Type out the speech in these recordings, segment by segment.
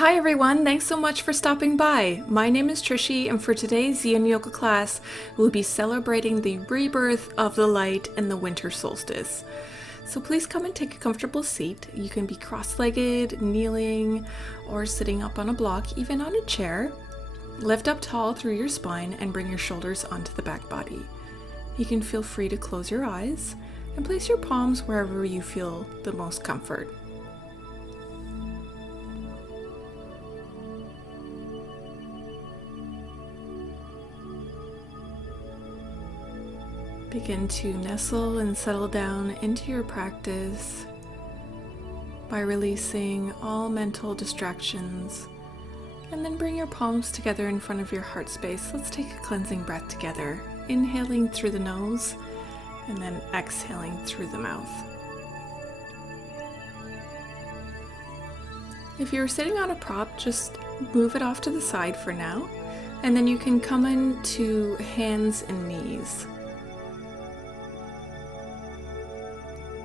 Hi everyone, thanks so much for stopping by. My name is Trishy, and for today's Yin Yoga class, we'll be celebrating the rebirth of the light and the winter solstice. So please come and take a comfortable seat. You can be cross-legged, kneeling, or sitting up on a block, even on a chair. Lift up tall through your spine and bring your shoulders onto the back body. You can feel free to close your eyes and place your palms wherever you feel the most comfort. Begin to nestle and settle down into your practice by releasing all mental distractions, and then bring your palms together in front of your heart space. Let's take a cleansing breath together, inhaling through the nose and then exhaling through the mouth. If you're sitting on a prop, just move it off to the side for now, and then you can come into hands and knees.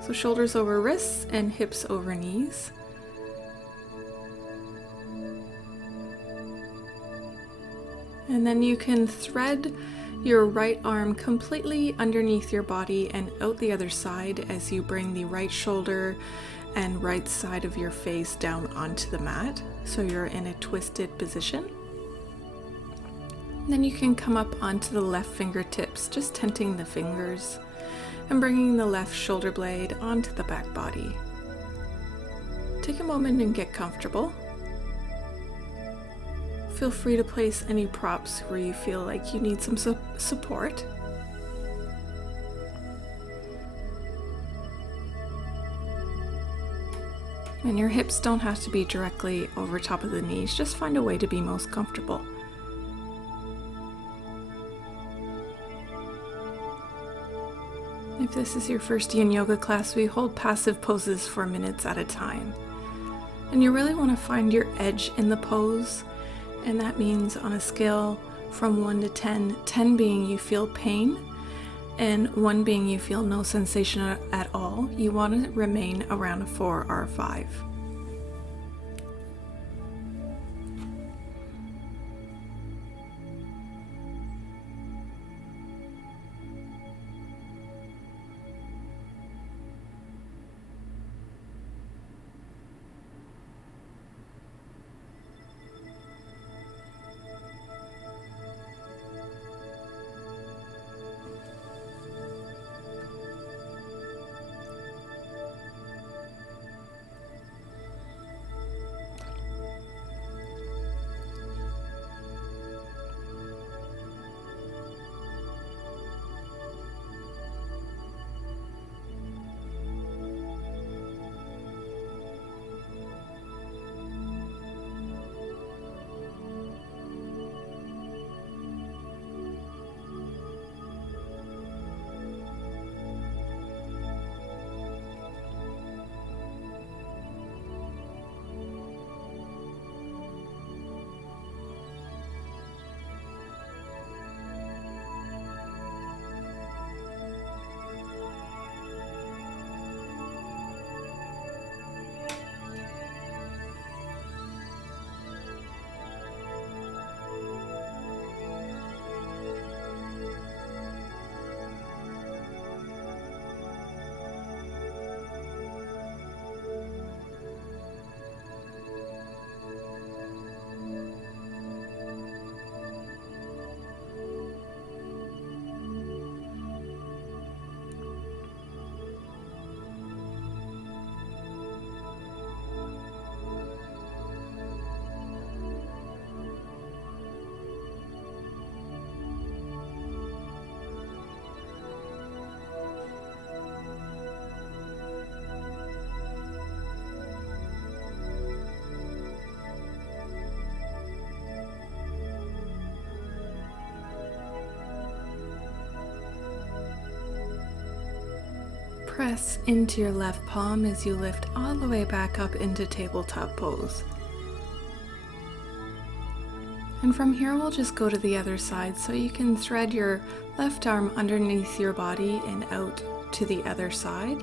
So shoulders over wrists and hips over knees. And then you can thread your right arm completely underneath your body and out the other side as you bring the right shoulder and right side of your face down onto the mat. So you're in a twisted position. Then you can come up onto the left fingertips, just tenting the fingers, and bringing the left shoulder blade onto the back body. Take a moment and get comfortable. Feel free to place any props where you feel like you need some support. And your hips don't have to be directly over top of the knees, just find a way to be most comfortable. If this is your first Yin Yoga class, we hold passive poses for minutes at a time. And you really want to find your edge in the pose, and that means on a scale from 1 to 10, 10 being you feel pain, and 1 being you feel no sensation at all, you want to remain around a 4 or a 5. Press into your left palm as you lift all the way back up into tabletop pose. And from here we'll just go to the other side, so you can thread your left arm underneath your body and out to the other side,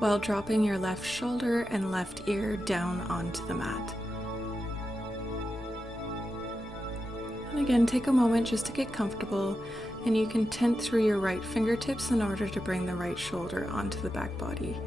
while dropping your left shoulder and left ear down onto the mat. And again, take a moment just to get comfortable, and you can tent through your right fingertips in order to bring the right shoulder onto the back body.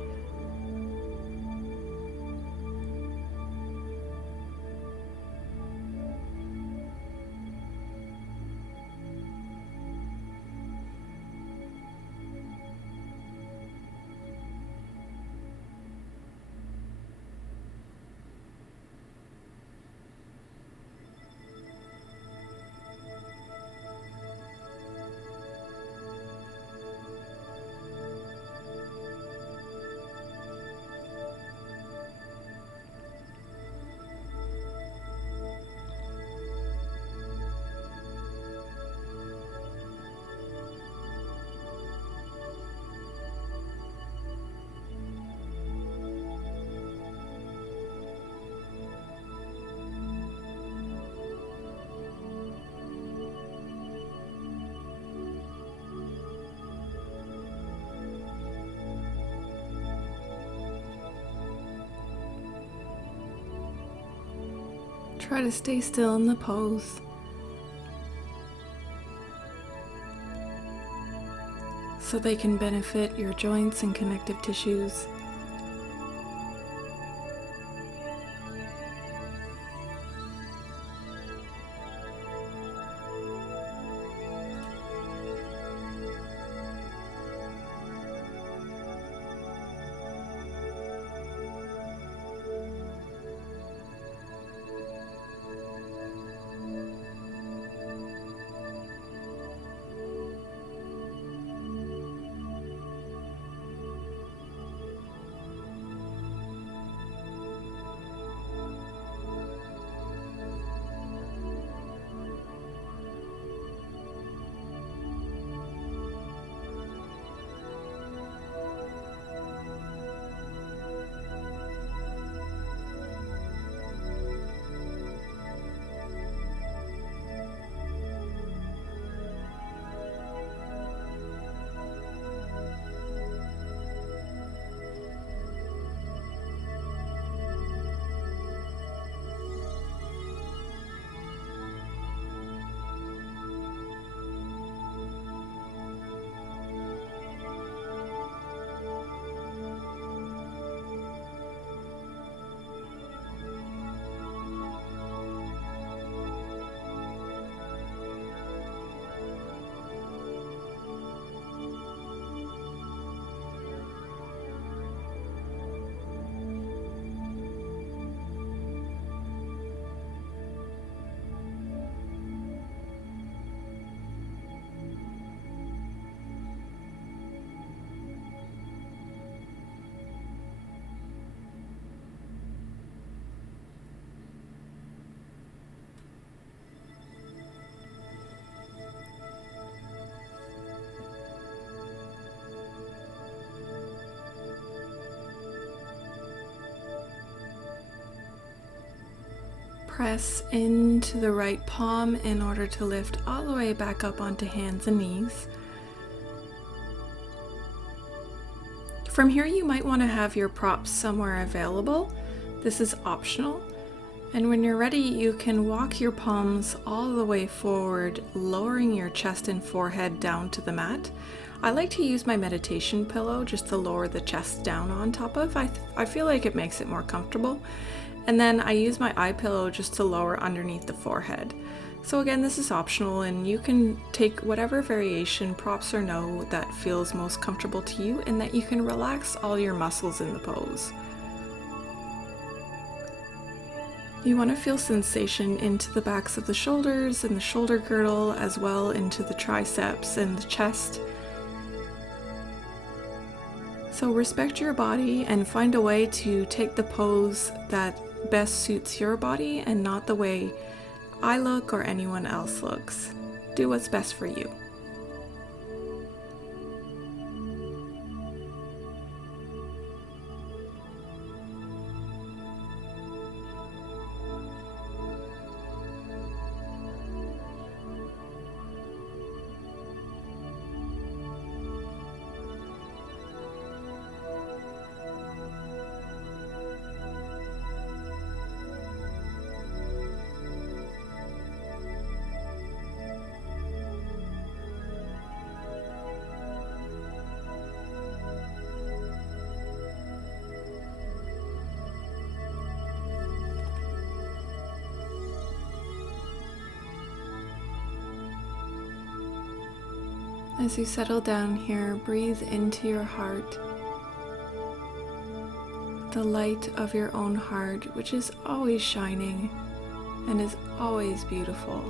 Try to stay still in the pose. So they can benefit your joints and connective tissues. Press into the right palm in order to lift all the way back up onto hands and knees. From here, you might want to have your props somewhere available. This is optional. And when you're ready, you can walk your palms all the way forward, lowering your chest and forehead down to the mat. I like to use my meditation pillow just to lower the chest down on top of. I feel like it makes it more comfortable. And then I use my eye pillow just to lower underneath the forehead. So again, this is optional, and you can take whatever variation, props or no, that feels most comfortable to you, and that you can relax all your muscles in the pose. You want to feel sensation into the backs of the shoulders and the shoulder girdle, as well into the triceps and the chest. So respect your body and find a way to take the pose that best suits your body and not the way I look or anyone else looks. Do what's best for you. As you settle down here, breathe into your heart, the light of your own heart, which is always shining and is always beautiful.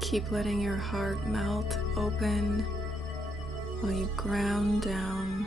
Keep letting your heart melt open while you ground down.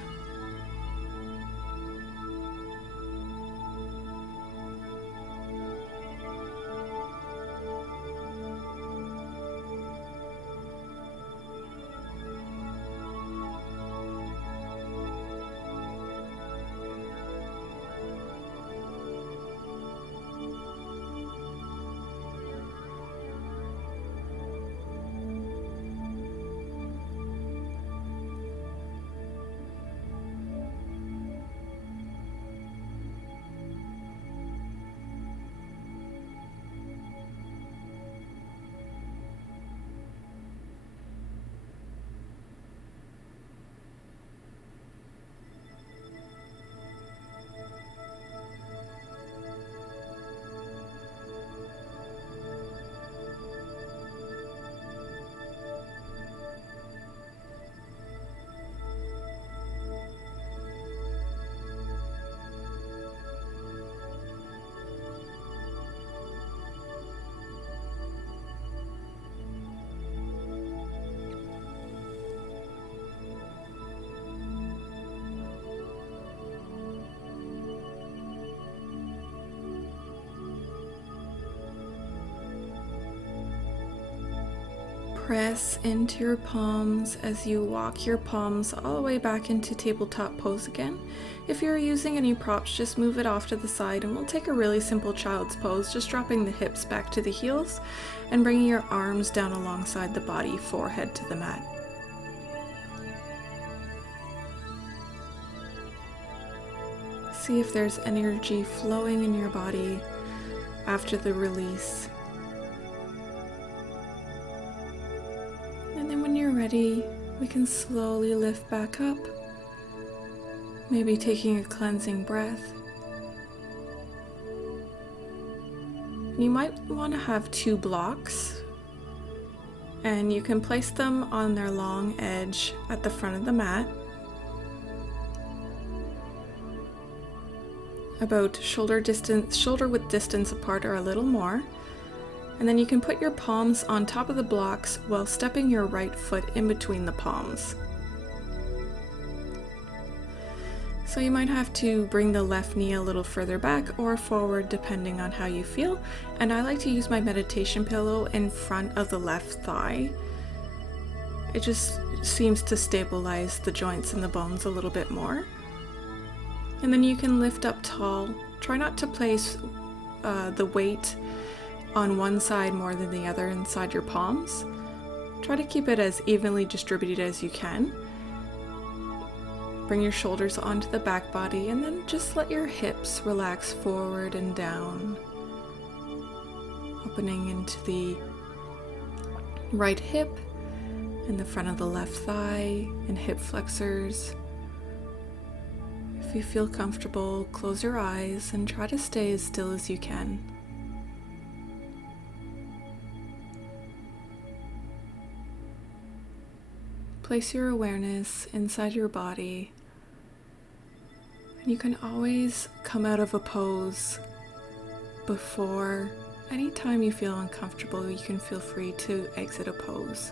Press into your palms as you walk your palms all the way back into tabletop pose again. If you're using any props, just move it off to the side and we'll take a really simple child's pose, just dropping the hips back to the heels and bringing your arms down alongside the body, forehead to the mat. See if there's energy flowing in your body after the release. And then when you're ready, we can slowly lift back up, maybe taking a cleansing breath. You might want to have 2 blocks, and you can place them on their long edge at the front of the mat. about shoulder width distance apart or a little more. And then you can put your palms on top of the blocks while stepping your right foot in between the palms. So you might have to bring the left knee a little further back or forward depending on how you feel. And I like to use my meditation pillow in front of the left thigh. It just seems to stabilize the joints and the bones a little bit more. And then you can lift up tall. Try not to place the weight on one side more than the other inside your palms. Try to keep it as evenly distributed as you can. Bring your shoulders onto the back body and then just let your hips relax forward and down. Opening into the right hip and the front of the left thigh and hip flexors. If you feel comfortable, close your eyes and try to stay as still as you can. Place your awareness inside your body. And you can always come out of a pose before. Anytime you feel uncomfortable, you can feel free to exit a pose.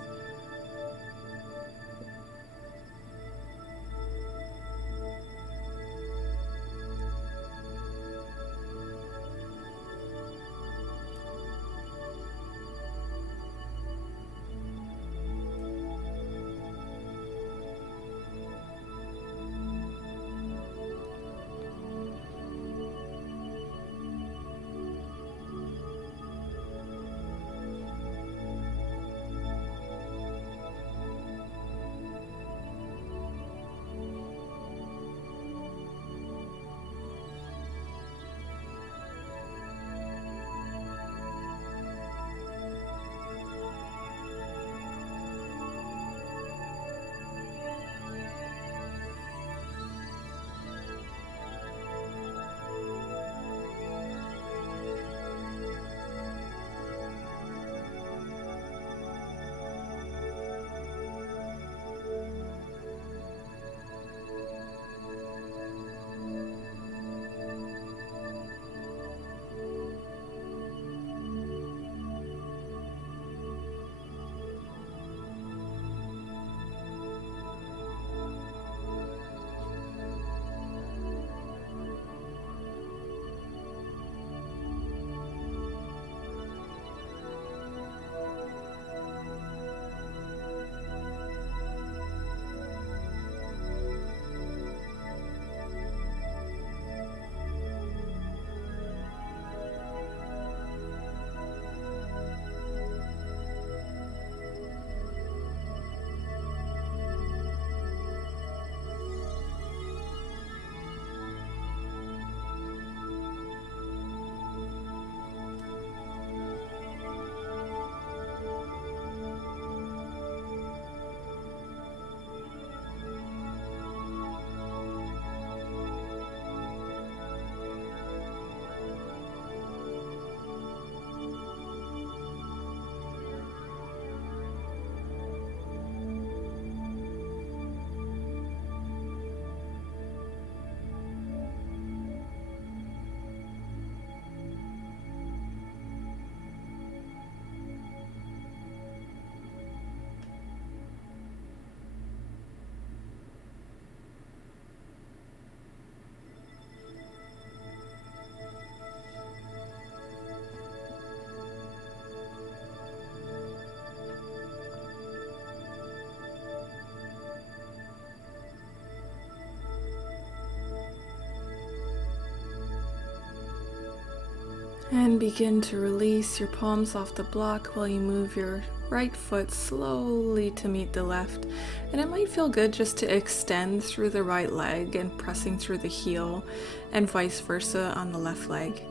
And begin to release your palms off the block while you move your right foot slowly to meet the left. And it might feel good just to extend through the right leg and pressing through the heel, and vice versa on the left leg.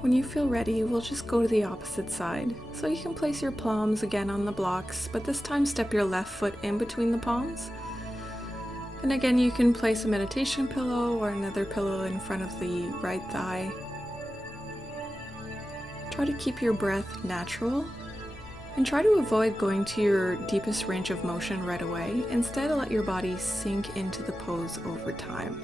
When you feel ready, we'll just go to the opposite side. So you can place your palms again on the blocks, but this time step your left foot in between the palms. And again, you can place a meditation pillow or another pillow in front of the right thigh. Try to keep your breath natural And try to avoid going to your deepest range of motion right away. Instead, let your body sink into the pose over time.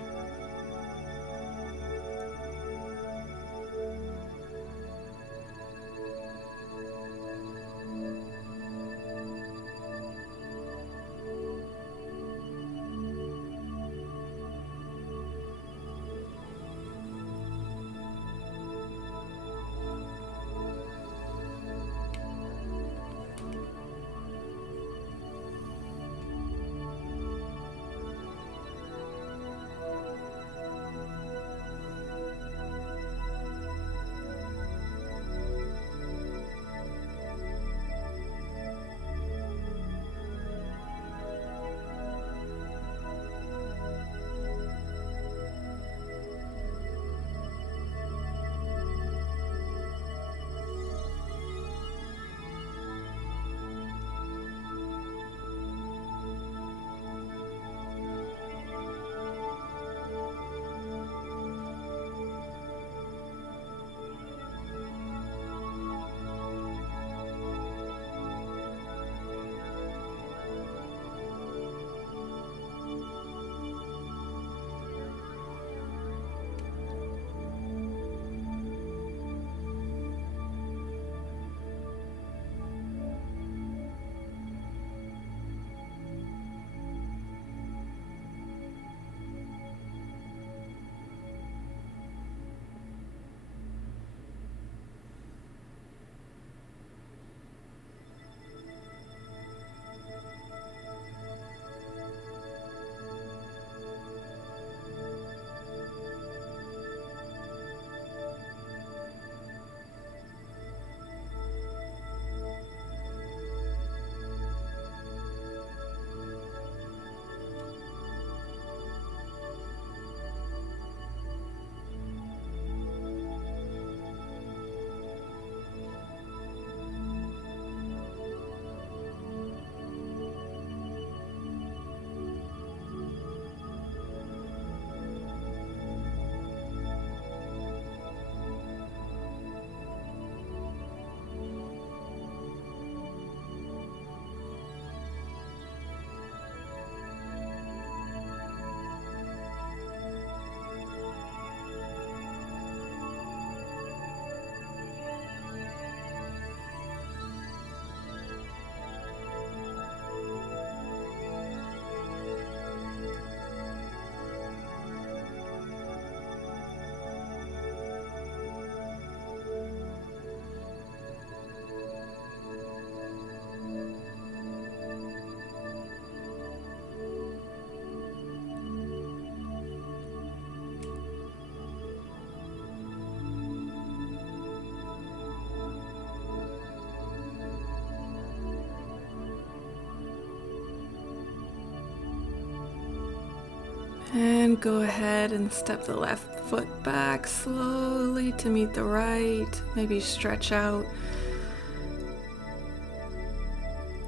And go ahead and step the left foot back slowly to meet the right. Maybe stretch out.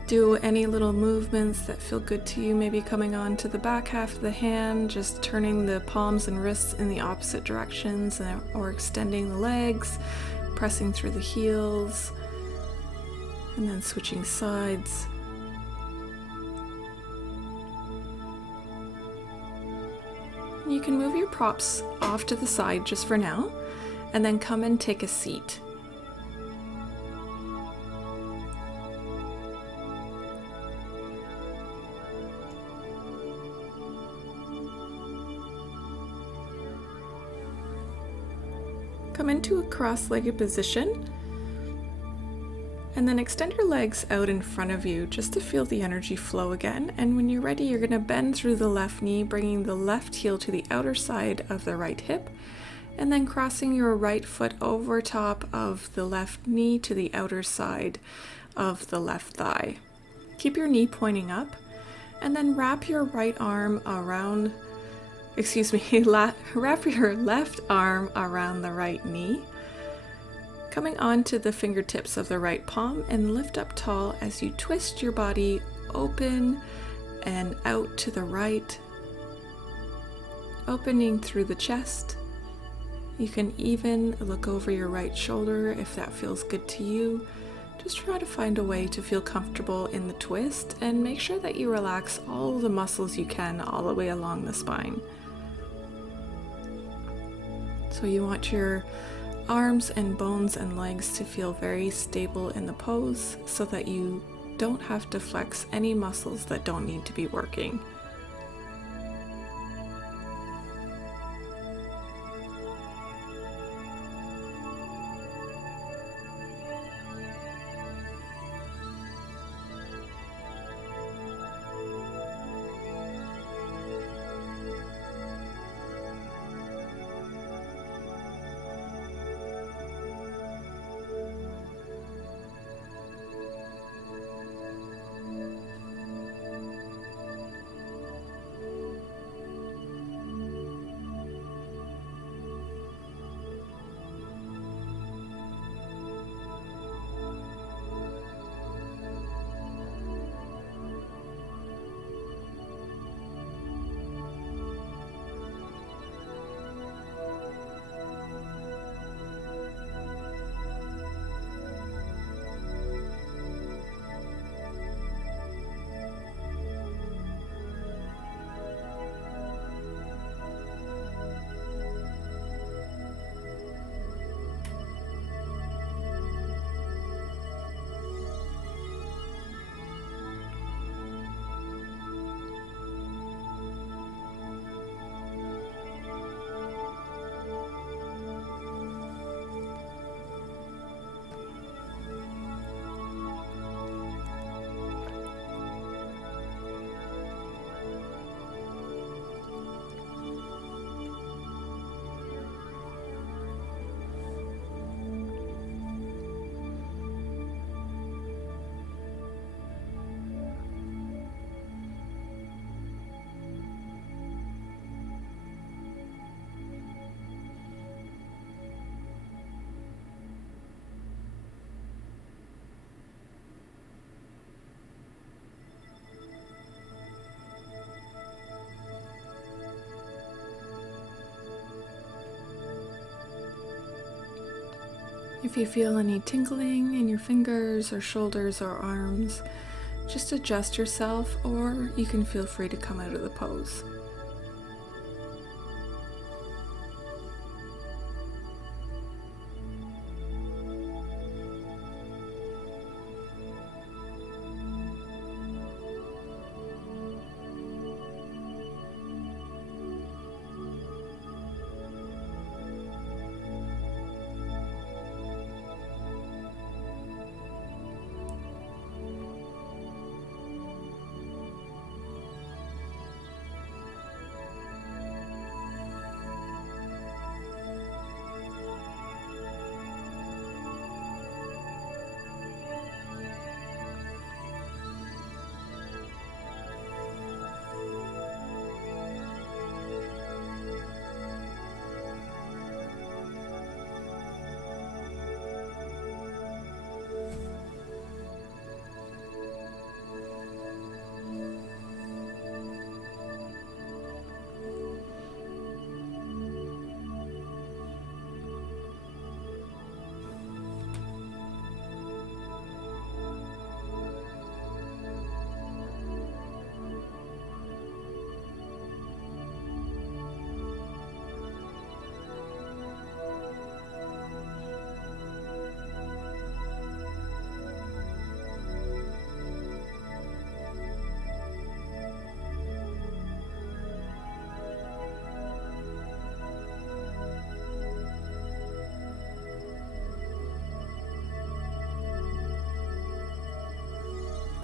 Do any little movements that feel good to you, maybe coming on to the back half of the hand, just turning the palms and wrists in the opposite directions, or extending the legs, pressing through the heels, and then switching sides. You can move your props off to the side just for now, and then come and take a seat. Come into a cross-legged position, and then extend your legs out in front of you just to feel the energy flow again. And when you're ready, you're going to bend through the left knee, bringing the left heel to the outer side of the right hip, and then crossing your right foot over top of the left knee to the outer side of the left thigh. Keep your knee pointing up, and then wrap your right arm around, wrap your left arm around the right knee, coming onto the fingertips of the right palm, and lift up tall as you twist your body open and out to the right, opening through the chest. You can even look over your right shoulder if that feels good to you, Just try to find a way to feel comfortable in the twist and make sure that you relax all the muscles you can all the way along the spine. So you want your arms and bones and legs to feel very stable in the pose so that you don't have to flex any muscles that don't need to be working. If you feel any tingling in your fingers or shoulders or arms, just adjust yourself, or you can feel free to come out of the pose.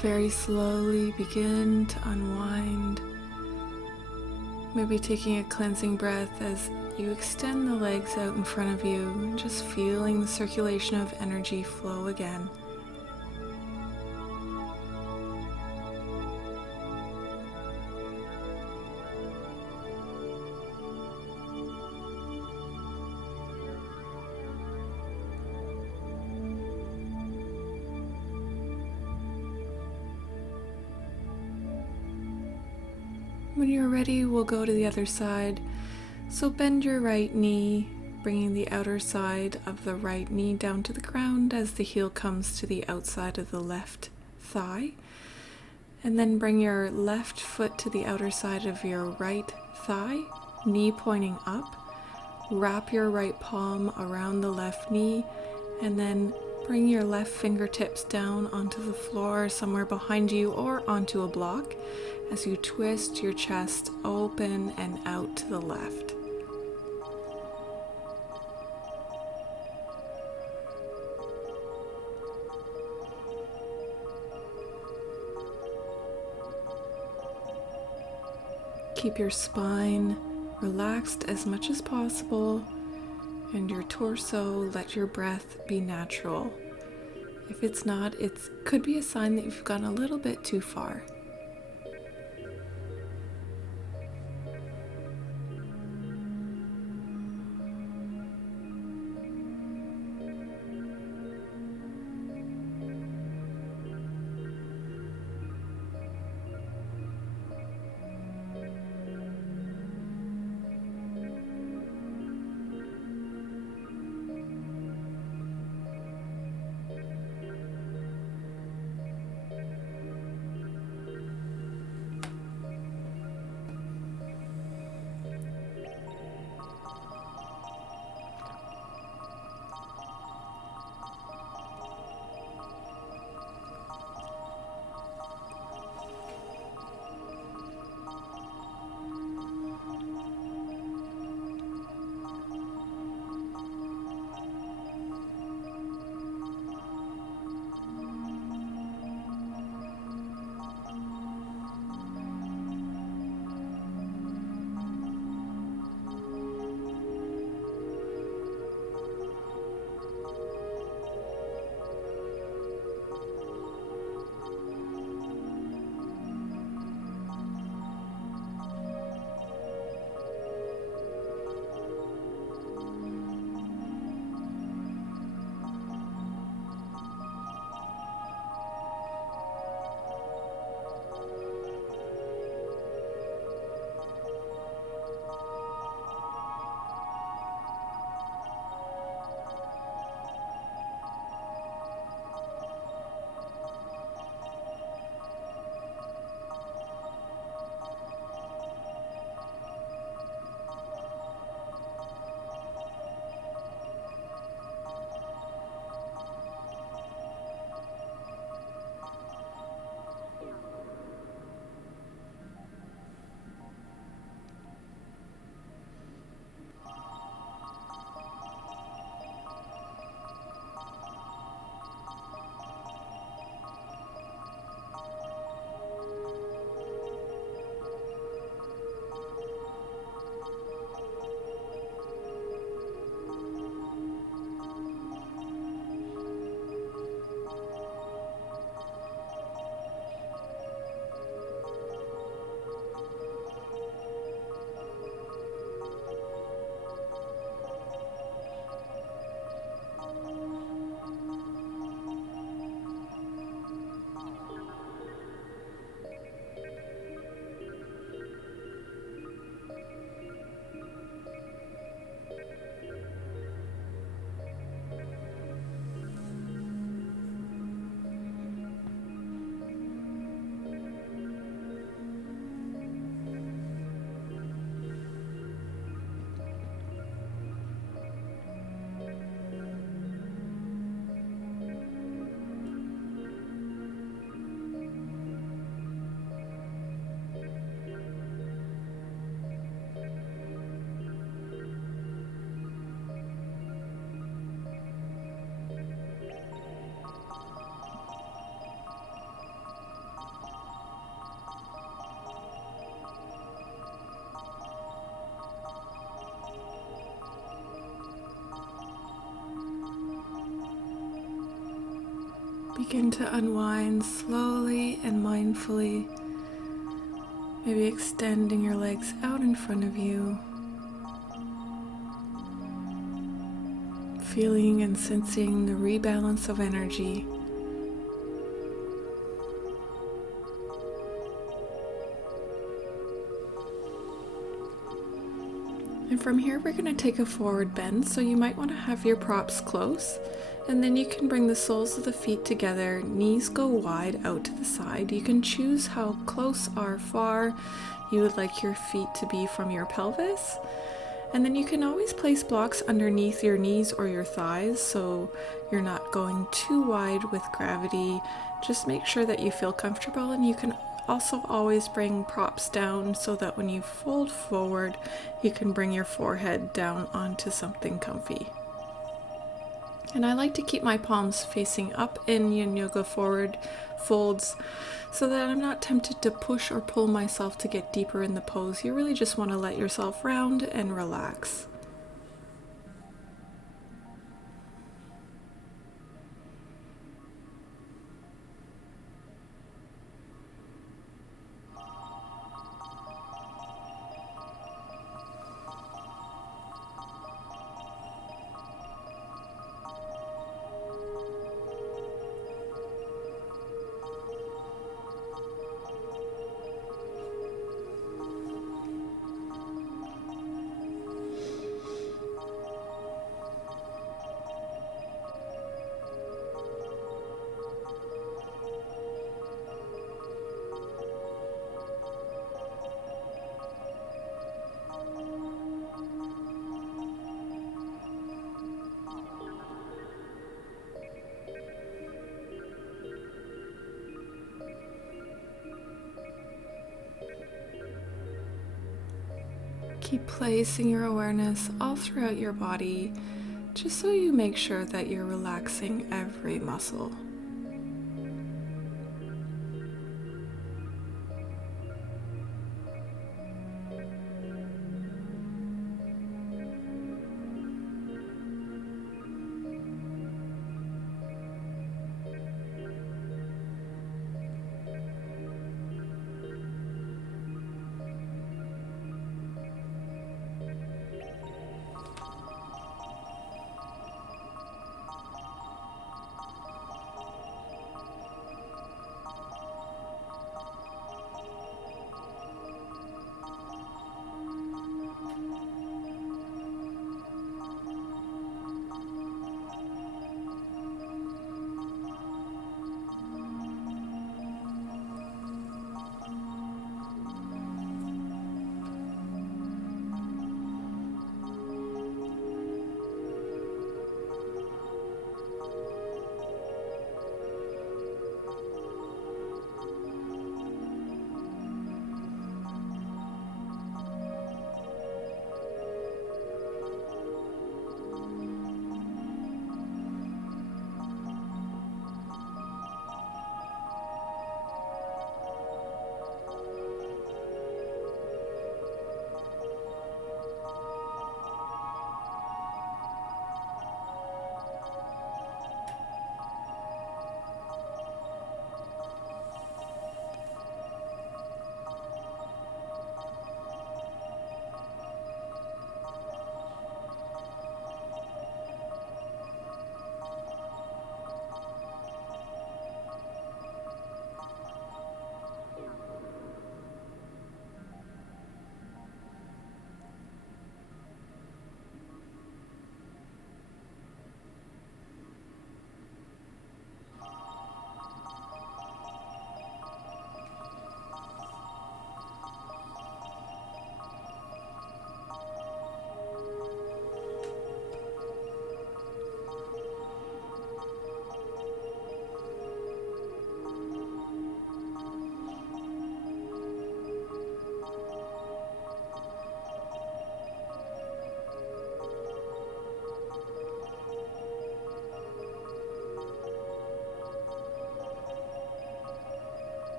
Very slowly begin to unwind, maybe taking a cleansing breath as you extend the legs out in front of you, and just feeling the circulation of energy flow again. When you're ready, we'll go to the other side. So bend your right knee bringing the outer side of the right knee down to the ground as the heel comes to the outside of the left thigh. And then bring your left foot to the outer side of your right thigh, knee pointing up. Wrap your right palm around the left knee, and then bring your left fingertips down onto the floor somewhere behind you or onto a block as you twist your chest open and out to the left. Keep your spine relaxed as much as possible, and your torso, let your breath be natural. If it's not, it could be a sign that you've gone a little bit too far. Begin to unwind slowly and mindfully, maybe extending your legs out in front of you, feeling and sensing the rebalance of energy. And from here, we're going to take a forward bend, so you might want to have your props close. And then you can bring the soles of the feet together, knees go wide out to the side. You can choose how close or far you would like your feet to be from your pelvis. And then you can always place blocks underneath your knees or your thighs, so you're not going too wide with gravity. Just make sure that you feel comfortable, and you can also always bring props down so that when you fold forward, you can bring your forehead down onto something comfy. And I like to keep my palms facing up in Yin Yoga forward folds so that I'm not tempted to push or pull myself to get deeper in the pose. You really just want to let yourself round and relax. Keep placing your awareness all throughout your body, just so you make sure that you're relaxing every muscle.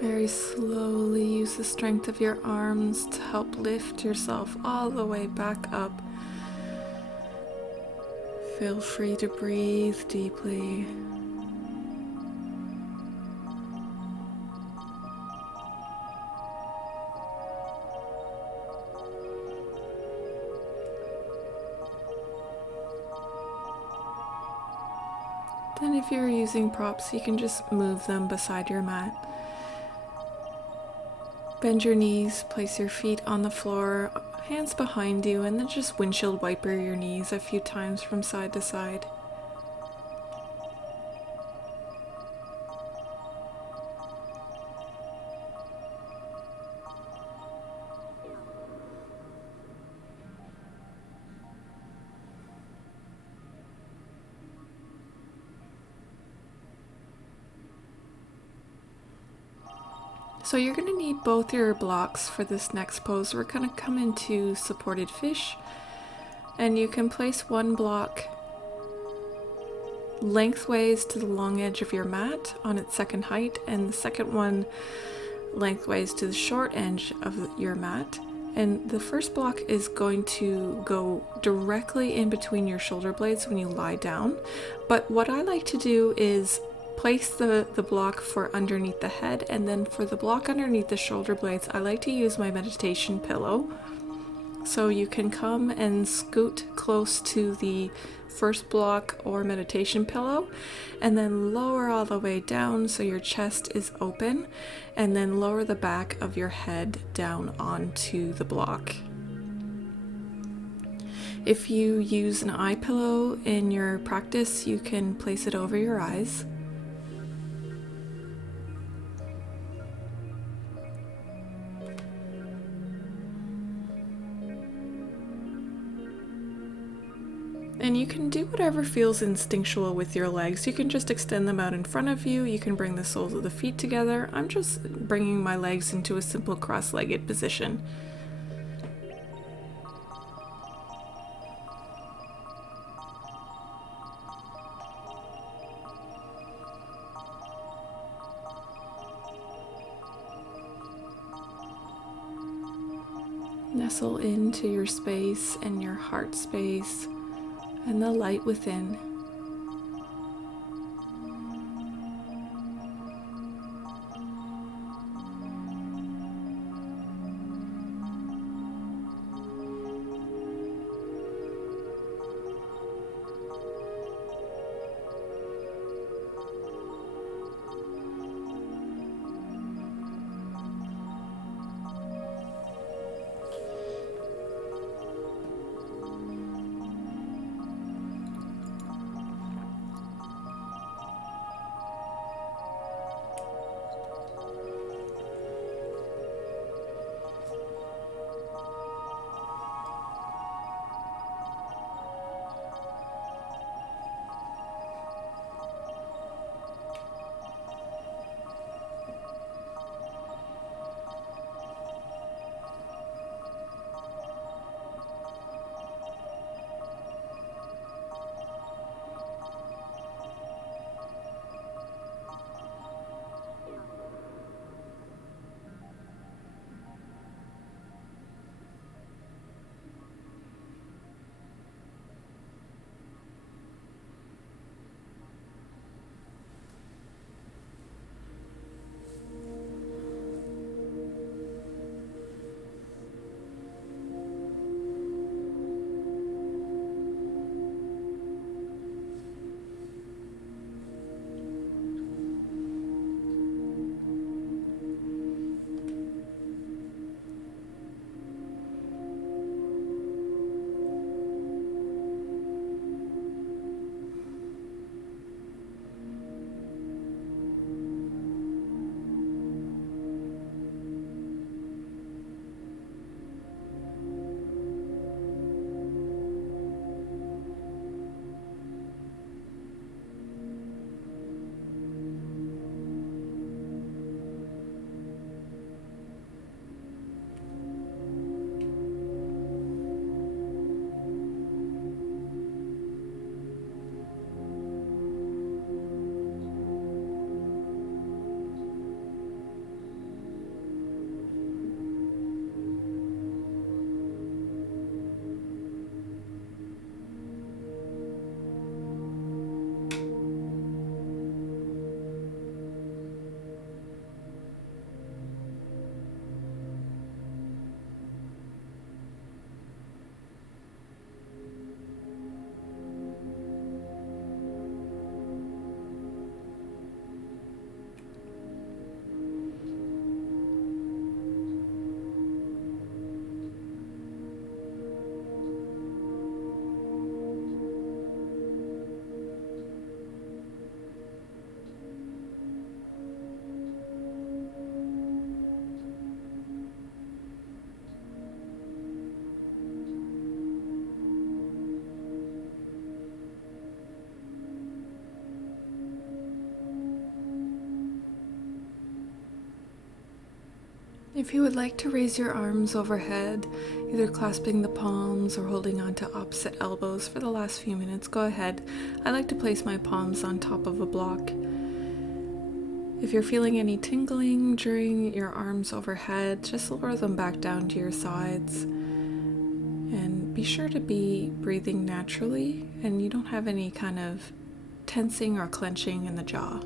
Very slowly use the strength of your arms to help lift yourself all the way back up. Feel free to breathe deeply. Then if you're using props, you can just move them beside your mat. Bend your knees, place your feet on the floor, hands behind you, and then just windshield wiper your knees a few times from side to side. So you're going to need both your blocks for this next pose. We're going to come into supported fish, and you can place one block lengthways to the long edge of your mat on its second height, and the second one lengthways to the short edge of your mat. And the first block is going to go directly in between your shoulder blades when you lie down. But what I like to do is place the block for underneath the head, and then for the block underneath the shoulder blades, I like to use my meditation pillow. So you can come and scoot close to the first block or meditation pillow, and then lower all the way down so your chest is open, and then lower the back of your head down onto the block. If you use an eye pillow in your practice, you can place it over your eyes. And you can do whatever feels instinctual with your legs. You can just extend them out in front of you. You can bring the soles of the feet together. I'm just bringing my legs into a simple cross-legged position. Nestle into your space and your heart space and the light within. If you would like to raise your arms overhead, either clasping the palms or holding on to opposite elbows for the last few minutes, go ahead. I like to place my palms on top of a block. If you're feeling any tingling during your arms overhead, just lower them back down to your sides. And be sure to be breathing naturally and you don't have any kind of tensing or clenching in the jaw.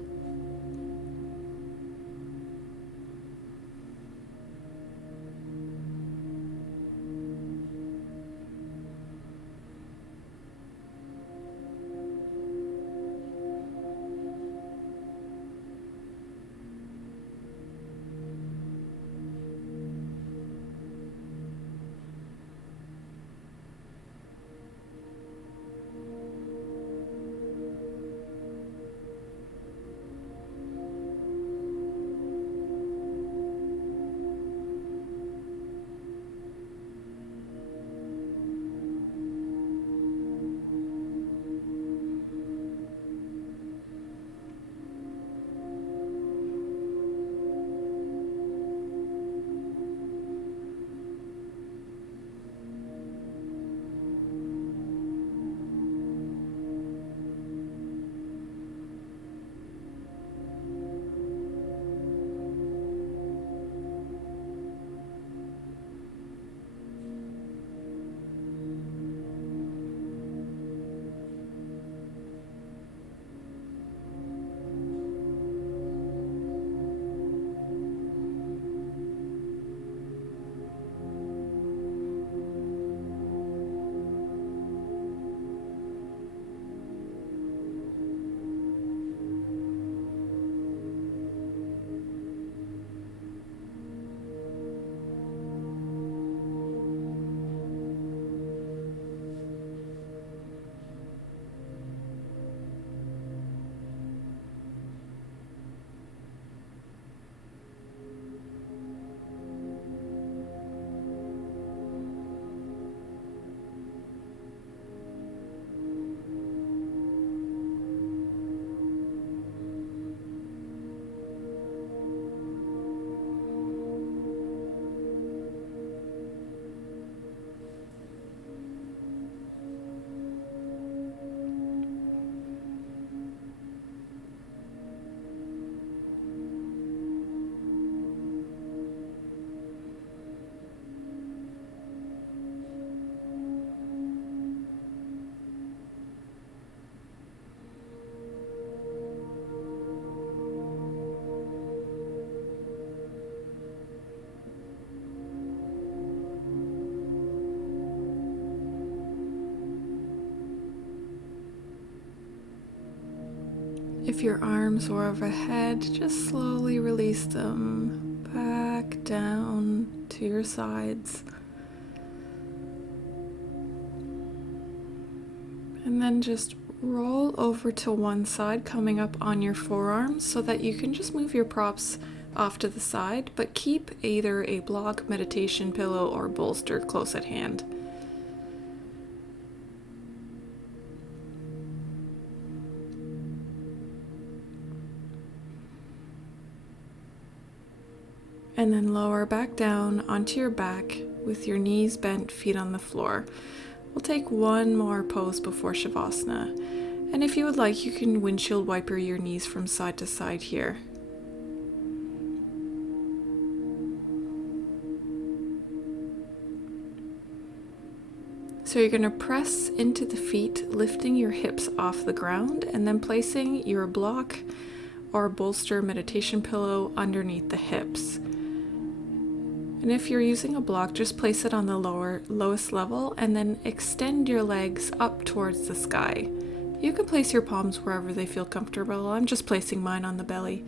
If your arms were overhead, just slowly release them back down to your sides. And then just roll over to one side, coming up on your forearms so that you can just move your props off to the side, but keep either a block, meditation pillow, or bolster close at hand. And then lower back down onto your back with your knees bent, feet on the floor. We'll take one more pose before Savasana. And if you would like, you can windshield wiper your knees from side to side here. So you're going to press into the feet, lifting your hips off the ground, and then placing your block or bolster meditation pillow underneath the hips. And if you're using a block, just place it on the lowest level and then extend your legs up towards the sky. You can place your palms wherever they feel comfortable. I'm just placing mine on the belly.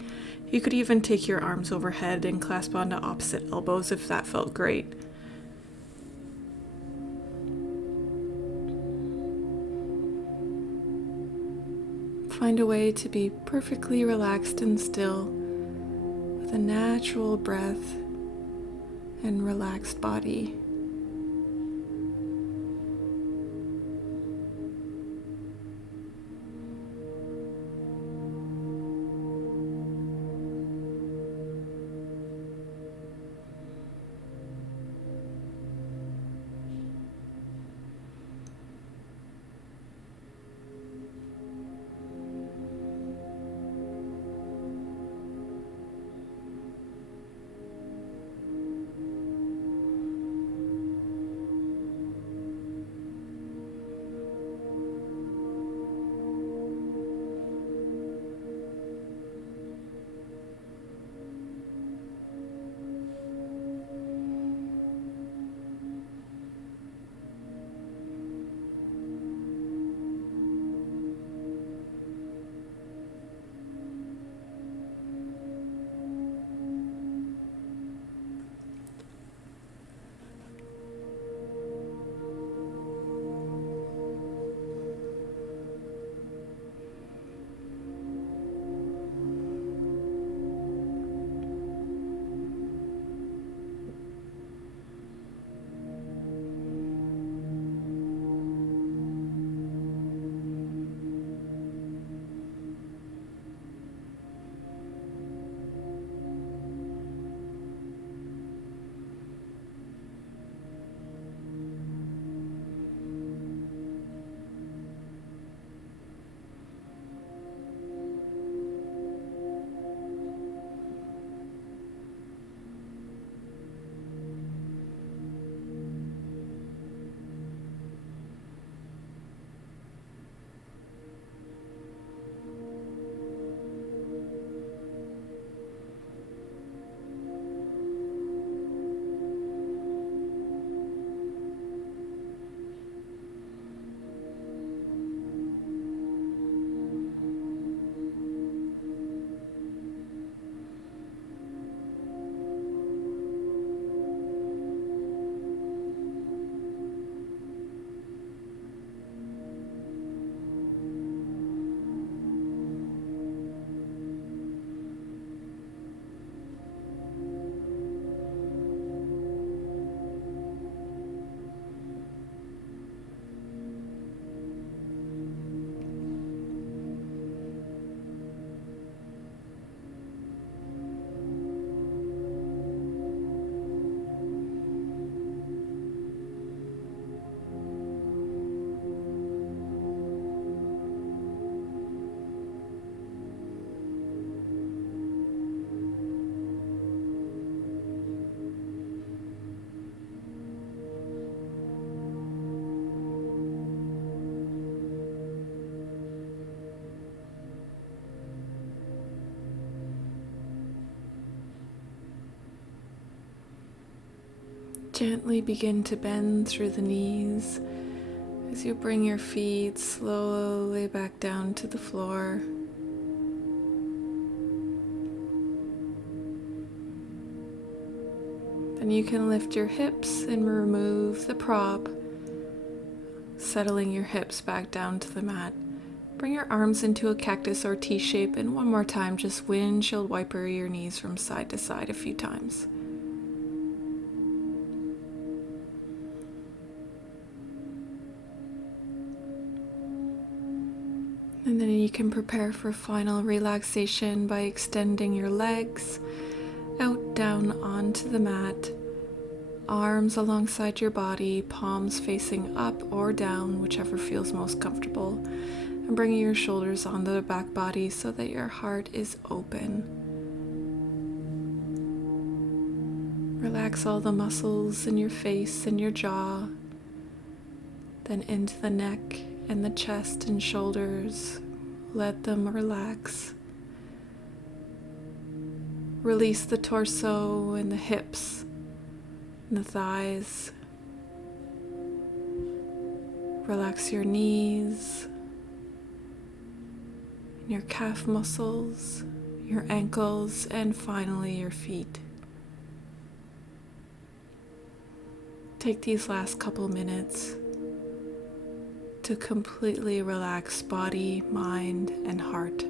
You could even take your arms overhead and clasp onto opposite elbows if that felt great. Find a way to be perfectly relaxed and still with a natural breath and relaxed body. Gently begin to bend through the knees as you bring your feet slowly back down to the floor. Then you can lift your hips and remove the prop, settling your hips back down to the mat. Bring your arms into a cactus or T shape, and one more time, just windshield wiper your knees from side to side a few times. And then you can prepare for final relaxation by extending your legs out down onto the mat, arms alongside your body, palms facing up or down, whichever feels most comfortable, and bringing your shoulders onto the back body so that your heart is open. Relax all the muscles in your face and your jaw, then into the neck and the chest and shoulders. Let them relax. Release the torso and the hips and the thighs. Relax your knees, your calf muscles, your ankles, and finally your feet. Take these last couple minutes to completely relax body, mind, and heart.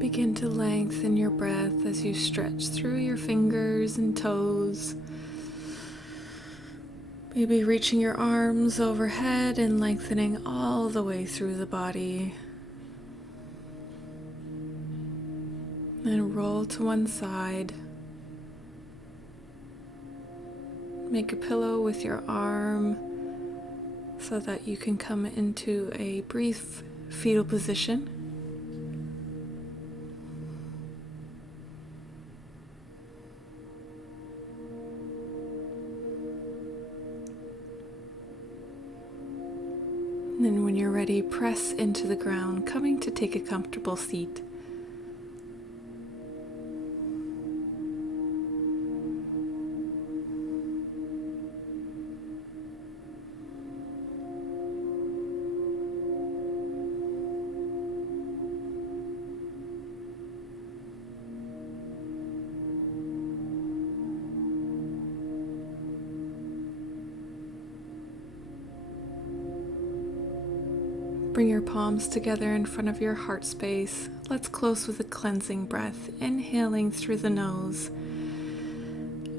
Begin to lengthen your breath as you stretch through your fingers and toes. Maybe reaching your arms overhead and lengthening all the way through the body. And roll to one side. Make a pillow with your arm so that you can come into a brief fetal position. And then when you're ready, press into the ground, coming to take a comfortable seat. Bring your palms together in front of your heart space. Let's close with a cleansing breath, inhaling through the nose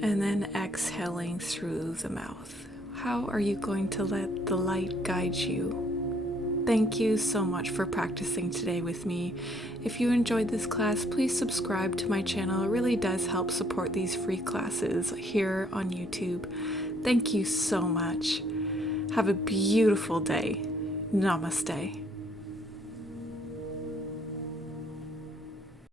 and then exhaling through the mouth. How are you going to let the light guide you? Thank you so much for practicing today with me. If you enjoyed this class, please subscribe to my channel. It really does help support these free classes here on YouTube. Thank you so much. Have a beautiful day. Namaste.